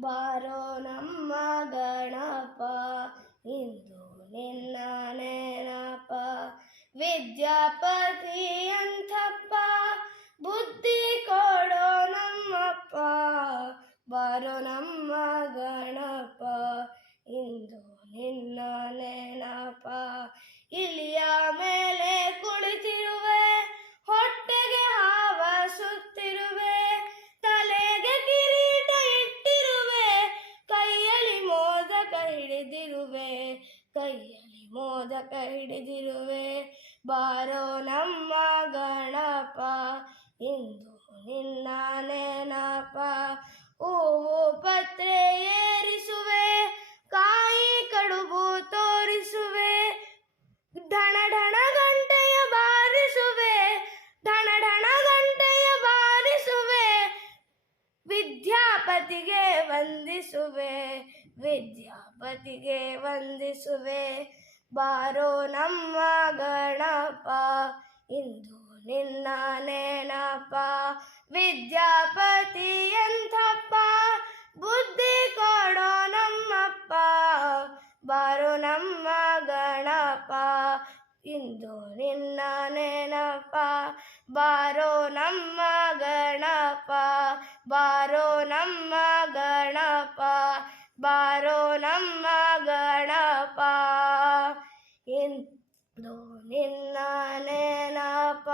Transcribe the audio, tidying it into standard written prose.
ಬಾರೋ ನಮ್ಮ ಗಣಪ ಇಂದು ನಿನ್ನ ನೆನಪ. ವಿದ್ಯಾಪತಿ ಅಂತಪ್ಪ ಬುದ್ಧಿ ಕೊಡೋ ನಮ್ಮಪ್ಪ. ಬಾರೋ ನಮ್ಮ ಗಣಪ ಇಂದು ನಿನ್ನ ನೆನಪ. ಇಲಿಯ ಮೇಲೆ ಕುಳಿತಿರುವೆ, ಹೊಟ್ಟೆಗೆ ಹಾವ ಸುತ್ತಿರುವೆ, ತಲೆಗೆ ಕಿರೀಟ ಇಟ್ಟಿರುವೆ, ಕೈಯಲ್ಲಿ ಮೋದಕ ಹಿಡಿದಿರುವೆ, ಕೈಯಲ್ಲಿ ಮೋದಕ ಹಿಡಿದಿರುವೆ. ಬಾರೋ ನಮ್ಮ ಗಣಪ ಇಂದು ನಿನ್ನ ನೆನಪ. ಹೂವು ಪತ್ರೆ ಏರಿಸುವೆ, ಕಾಯಿ ಕಡುಬು ತೋರಿಸುವೆ, ಢಣ ಢಣ ಗಂಟೆಯ ಬಾರಿಸುವೆ, ಢಣ ಢಣ ಗಂಟೆಯ ಬಾರಿಸುವೆ. ವಿದ್ಯಾಪತಿಗೆ ವಂದಿಸುವೆ, ವಿದ್ಯಾಪತಿಗೆ ವಂದಿಸುವೆ. ಬಾರೋ ನಮ್ಮ ಗಣಪ ಇಂದು ನಿನ್ನ ನೆನಪ. ವಿದ್ಯಾಪತಿ ಎಂಥಪ್ಪ ಬುದ್ಧಿ ಕೊಡೋ ನಮ್ಮಪ್ಪ. ಬಾರೋ ನಮ್ಮ ಗಣಪ ಇಂದು ನಿನ್ನ ನೆನಪ. ಬಾರೋ ನಮ್ಮ ಗಣಪ, ಬಾರೋ ನಮ್ಮ ಗಣಪ, ಬಾರೋ ನಮ್ಮ ಗಣಪ ಇಂದು ನಿನ್ನ ನೆನಪ.